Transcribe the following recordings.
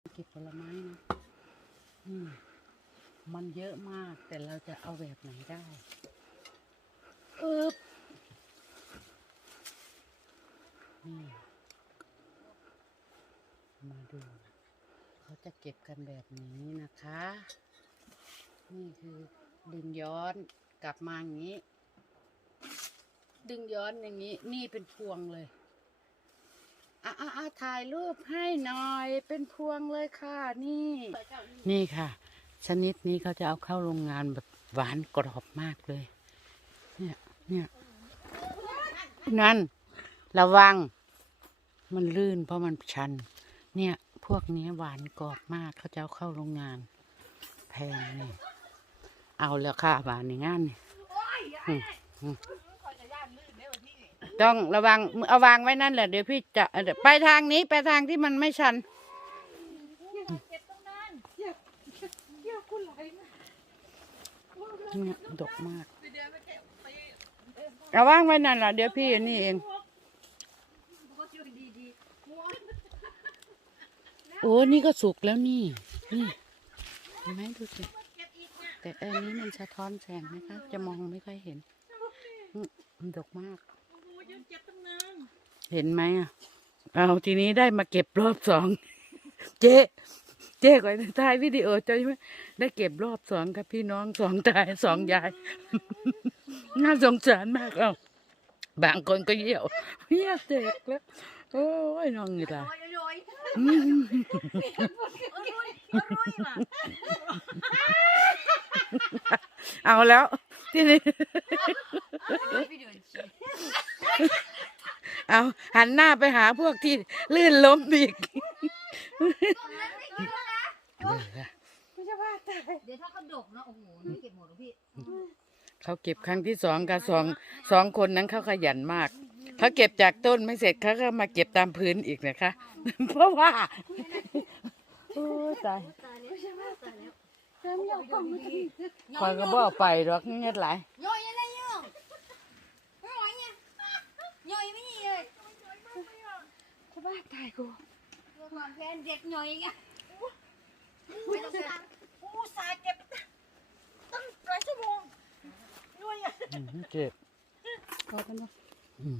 เก็บผลไม้นะมมันเยอะมากแต่เราจะเอาแบบไหนได้อึบนี่มาดู เขาจะเก็บกันแบบนี้นะคะ นี่คือดึงย้อนกลับมาอย่างนี้ ดึงย้อนอย่างนี้ นี่เป็นพวงเลย อะอะอะถ่ายรูปให้หน่อย เป็นพวงเลยค่ะ นี่ นี่ค่ะ ชนิดนี้เขาจะเอาเข้าโรงงานแบบหวานกรอบมากเลย เนี่ย เนี่ย นั่น ระวัง มันลื่นเพราะมันชัน เนี่ย พวกนี้หวานกรอบมากเขาจะเอาเข้าโรงงาน แพงนี่ เอาแล้วค่ะหวานในงานนี่อืมอืม ต้องระวังเอาวางไว้นั่นแหละเดี๋ยวพี่จะเดี๋ยวไปทางนี้ไปทางที่มันไม่ชัน เนี่ยดกมาก เอาว่างไว้นั่นแหละเดี๋ยวพี่อันนี่เอง โอ้นี่ก็สุกแล้วนี่ นี่เห็นไหมดูสิ แต่อันนี้มันสะท้อนแสงนะคะ จะมองไม่ค่อยเห็นอืมมันดกมาก เห็นไหมอะ เอาทีนี้ได้มาเก็บรอบสอง เจ๊เจ๊ก่อนถ่ายวิดีโอจะไหมได้เก็บรอบสองกับพี่น้องสองตายสองยาย น่าสงสารมากเอาบางคนก็เหี่ยวเหี่ยวเด็กแล้วโอ้ยน้องนี่ล่ะเอาแล้วที่นี่ เอาหันหน้าไปหาพวกที่ลื่นล้มอีกเดี๋ยวถ้าเขาดกนะโอ้โหไม่เก็บหมดหรอกพี่เขาเก็บครั้งที่สองกับสองสองคนนั้นเขาขยันมากเขาเก็บจากต้นไม่เสร็จเขาก็มาเก็บตามพื้นอีกนะคะ เพราะว่าโอ้ยตายตายแล้วใช่ไหมตายแล้วคอยก็บ่ไปหรอกเงี้ยหลายย่อยอะไรย่อยไม่ไหวเนี่ย ย่อยไม่ดีเลยจะบ้าตายกูเพื่อความแพนเด็กย่อยไงไม่ต้องการอู้สายเก็บตั้งหลายชั่วโมงย่อยอะอืมเจ็บพอกันเนาะอืม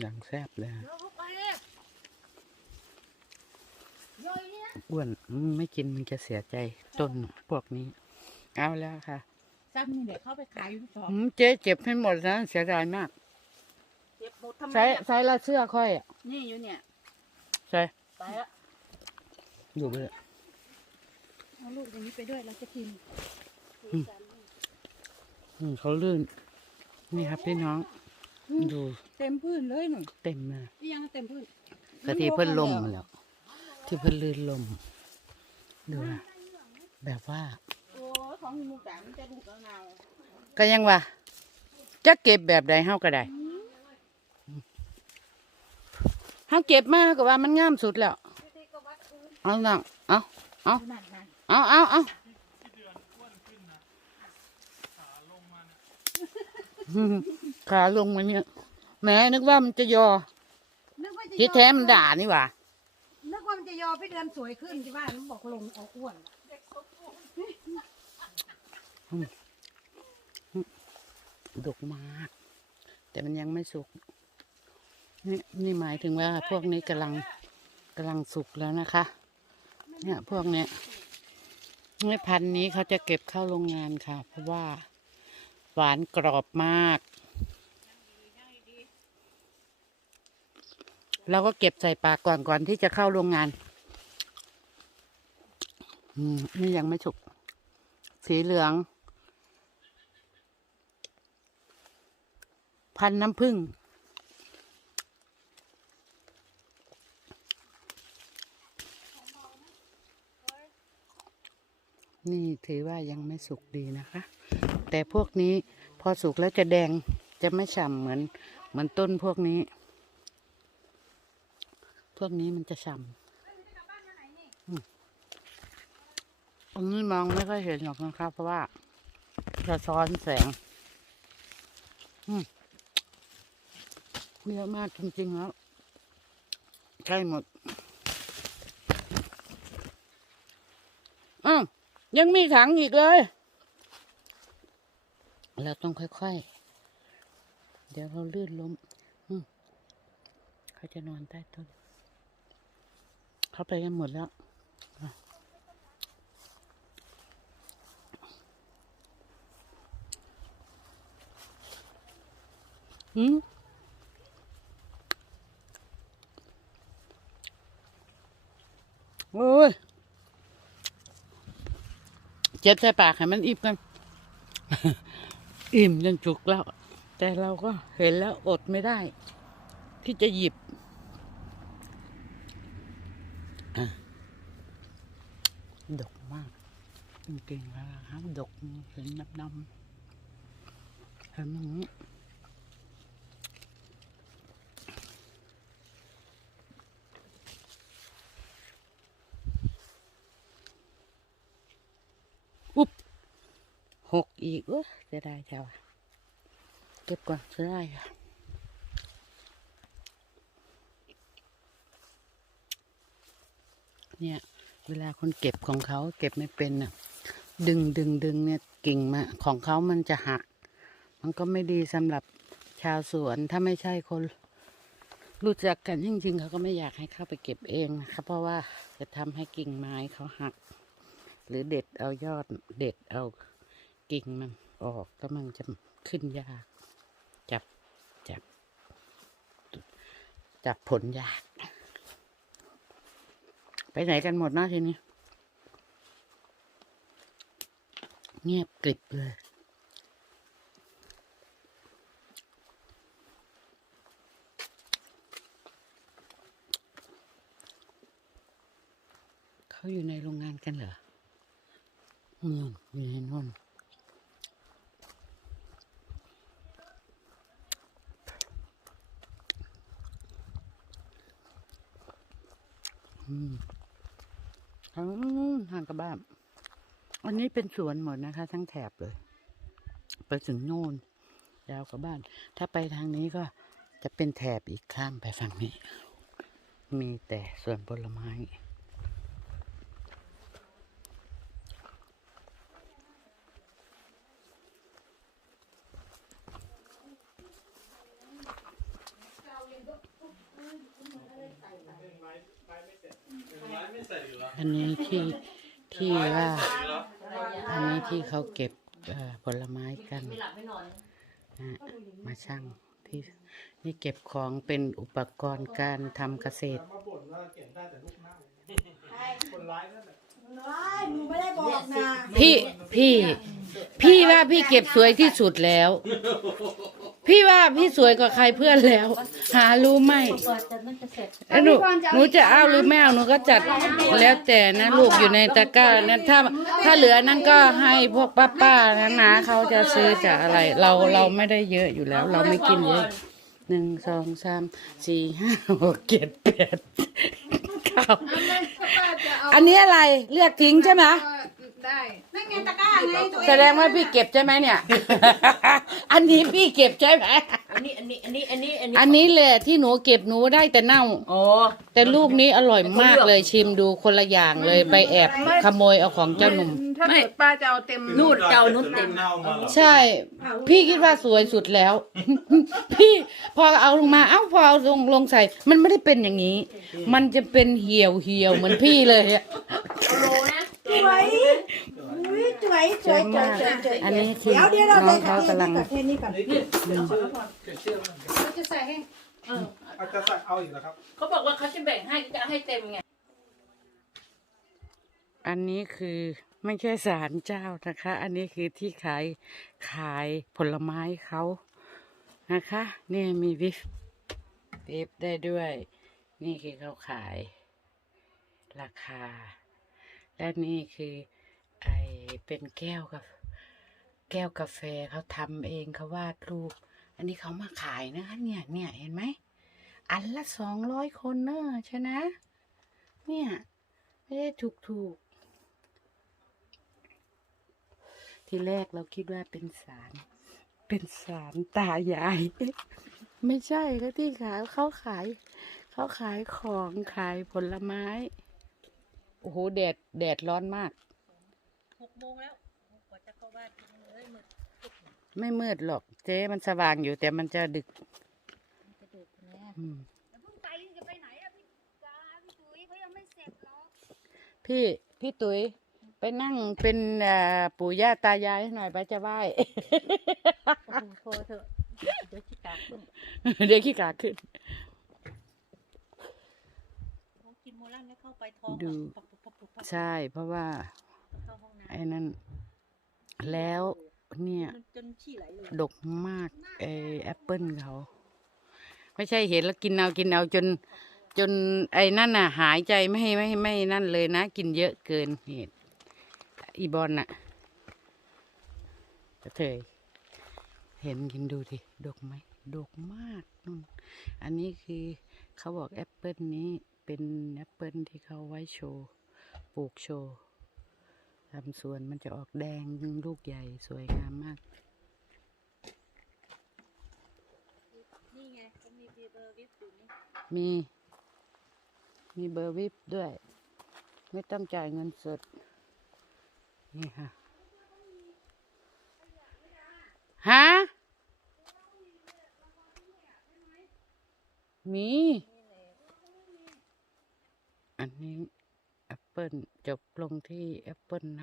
อย่างแซ่บเลยแล้วเข้าไปเลยย่อยนี่นะอ้วนอืมไม่กินมันจะเสียใจต้นพวกนี้ เอาแล้วค่ะซ้ำนี่เดี๋ยวเข้าไปขายอยู่ที่สองอืมเจ๊เจ็บให้หมดนะเสียดายมาก เจ็บหมดทำไมใช้อะใช้ละเสื้อค่อยอะนี่อยู่เนี่ยใช่ไปละอยู่ไปเลยเอาลูกอย่างนี้ไปด้วยเราจะกินอืมเขาลื่น นี่ครับพี่น้องดูเต็มพื้นเลยหนูเต็มเลยนี่ยังเต็มพื้นกะที่เพิ่นลมมาแล้ว ที่เพิ่นลื่นลม ดูนะแบบว่า โอ้ยของหมูกามันจะดูกเงา ก็ยังว่าจะเก็บแบบใดเฮาก็ได้ เฮาเก็บมาก็ว่ามันงามสุดแล้ว เอาน้องเอาขนาดนั้นเอาเอาเอาขาลงมาเนี่ยแหมนึกว่ามันจะยอนึกว่าจะที่แท้มันด่านี่หว่านึกว่ามันจะยอพี่เดือนสวยขึ้นที่บ้านมันบอกลงเอาอ้วนดกมาก แต่มันยังไม่สุก นี่นี่หมายถึงว่าพวกนี้กำลังกำลังสุกแล้วนะคะ เนี่ยพวกเนี้ยไม่พันนี้เขาจะเก็บเข้าโรงงานค่ะ เพราะว่าหวานกรอบมาก เราก็เก็บใส่ปากก่อนก่อนที่จะเข้าโรงงานอืมนี่ยังไม่สุก สีเหลือง พันน้ำผึ้ง นี่ถือว่ายังไม่สุกดีนะคะ แต่พวกนี้พอสุกแล้วจะแดงจะไม่ฉ่ำเหมือนเหมือนต้นพวกนี้ พวกนี้มันจะฉ่ำอืมตรงนี้มองไม่ค่อยเห็นหรอกนะครับ เพราะว่าสะท้อนแสงเยอะมากจริงๆแล้วใกล้หมด ยังมีถังอีกเลย เราต้องค่อยๆ เดี๋ยวเราลื่นล้มเขาจะนอนใต้ต้น เขาไปกันหมดแล้วอืมโอ้ย เจ็บใส่ปากให้มันอิ่มกันอิ่มจนจุกแล้ว แต่เราก็เห็นแล้วอดไม่ได้ ที่จะหยิบดกมากจริงๆแล้วครับดกเห็นดำๆเห็นอย่างนี้อุ๊บหก อีกเออจะได้เจ้าอะเก็บก่อนจะได้ค่ะเนี่ยเวลาคนเก็บของเขาเก็บไม่เป็นน่ะ ดึงดึงดึงเนี่ยกิ่งมาของเขามันจะหัก มันก็ไม่ดีสำหรับชาวสวนถ้าไม่ใช่คนรู้จักกันจริงๆเขาก็ไม่อยากให้เข้าไปเก็บเองนะคะเพราะว่าจะทำให้กิ่งไม้เขาหัก หรือเด็ดเอายอดเด็ดเอา กิ่งมันออกก็มันจะขึ้นยาก จับ จับ จับผลยาก ไปไหนกันหมดนะทีนี้ เงียบกริบเลยเขาอยู่ในโรงงานกันเหรอนู่นอยู่ในนู่น ทางนู้นทางกระบ้านอันนี้เป็นสวนหมดนะคะ ทั้งแถบเลย ไปถึงโน่นยาวกว่าบ้าน ถ้าไปทางนี้ก็จะเป็นแถบอีกข้ามไปฝั่งนี้ มีแต่สวนผลไม้ อันนี้ที่ที่ว่าอันนี้ที่เขาเก็บเอ่อผลไม้กันนะมาช่างที่นี่เก็บของเป็นอุปกรณ์การทำเกษตร มาบ่นว่าเก็บได้แต่ลูกเน่าคนร้ายนั่นแหละหนูไม่ได้บอกนะพี่พี่ พี่ว่าพี่เก็บสวยที่สุดแล้ว พี่ว่าพี่สวยกว่าใครเพื่อนแล้ว หารู้ไหมแล้วหนูหนูจะเอาหรือไม่เอาหนูก็จัดแล้วแต่นะลูกอยู่ในตะกร้านั้นถ้าถ้าเหลือนั้นก็ให้พวกป้าป้าๆนะนะเขาจะซื้อจากอะไร เราเราไม่ได้เยอะอยู่แล้ว เราไม่กินเยอะหนึ่งสองสามสี่ห้าหกเจ็ดแปดเก้าอันนี้อะไรเรียกทิ้งใช่ไหม ได้ นั่นไงตะกร้าไงตัวเองแสดงว่าพี่เก็บใช่ไหมเนี่ย อันนี้พี่เก็บใช่ไหมอันนี้อันนี้อันนี้อันนี้อันนี้อันนี้แหละที่หนูเก็บหนูได้แต่เน่า โอ้แต่ลูกนี้อร่อยมากเลยชิมดูคนละอย่างเลยไปแอบขโมยเอาของเจ้าหนุ่ม ถ้าเกิดป้าจะเอาเต็มนู่นจะเอานู่นเต็มเน่ามาหรอใช่ พี่คิดว่าสวยสุดแล้ว พี่พอเอาลงมาเอ้าพอเอาลงลงใส่ มันไม่ได้เป็นอย่างนี้ มันจะเป็นเหี่ยวเหี่ยวเหมือนพี่เลยอะสวยอุ้ยส วยสวยสวยสวยสวยอันนี้ที่เดี๋ยวเดี๋ยวเราน้อได้งเขากำลังเทนี่ก่อนนี่เก็บเชื่อเก็บเชื่อมันเขาจะใส่ให้อาจจะใส่เอาอีกแล้วครับเขาบอกว่าเขาจะแบ่งให้จะเอาให้เต็มไงอันนี้คือไม่ใช่ศาลเจ้านะคะ อันนี้คือที่ขายขายผลไม้เขานะคะนี่มีวิฟวิฟได้ด้วย นี่คือเขาขาย ราคา และนี่คือไอ เป็นแก้วกับ แก้วกาแฟเขาทำเองเขาวาดรูป อันนี้เขามาขายนะคะเนี่ยเนี่ยเห็นไหม อันละสองร้อยคนเนอะใช่นะ เนี่ย ไม่ได้ถูกถูก ทีแรกเราคิดว่าเป็นสาร เป็นสารตายาย ไม่ใช่ก็ที่ขายเขาขาย เขาขายของขายผลไม้ โอ้โห แดด แดดร้อนมาก กโมงแล้วโอ้กว่าจะเข้าบ้านกินเลยมืดตึ๊บไม่มืดหรอก เจ๊มันสว่างอยู่แต่มันจะดึกมันจะดึกนะอืมอย่าเพิ่งไปจะไปไหนอะพี่จ้าพี่ตุ้ยเขายังไม่เสร็จหรอกพี่พี่ตุ๋ยไปนั่งเป็นเอ่อปู่ย่าตายายให้หน่อยไปจะไหว้โอ้โหพอเถอะเดี๋ยวชิกาขึ้นเดี๋ยวขี้กาขึ้นเขากินโมลันแล้วเข้าไปท้องดูปับปับปับปับปับใช่เพราะว่า เข้าห้องน้ไอ้นั่นแล้วเนี่ยำมันจนขี้ไหลเลยดกมากไอแอปเปิลเขา ไม่ใช่เห็นแล้วกินเอากินเอาจน จนไอ้นั่นน่ะ หายใจไม่ให้ไม่ให้ไม่นั่นเลยนะ กินเยอะเกินเหตุอีบอลน่ะกระเทยเห็นกินดูดิดกไหมดกมากนู่นอันนี้คือเขาบอกแอปเปิลนี้เป็นแอปเปิลที่เขาไว้โชว์ปลูกโชว์ ทำสวนมันจะออกแดงลูกใหญ่สวยงามมาก นี่ไงเขามีเบอร์วิปอยู่นี่มี มีเบอร์วิปด้วย ไม่ต้องจ่ายเงินสด นี่ค่ะฮะมี อันนี้แอปเปิลจบลงที่แอปเปิลนะ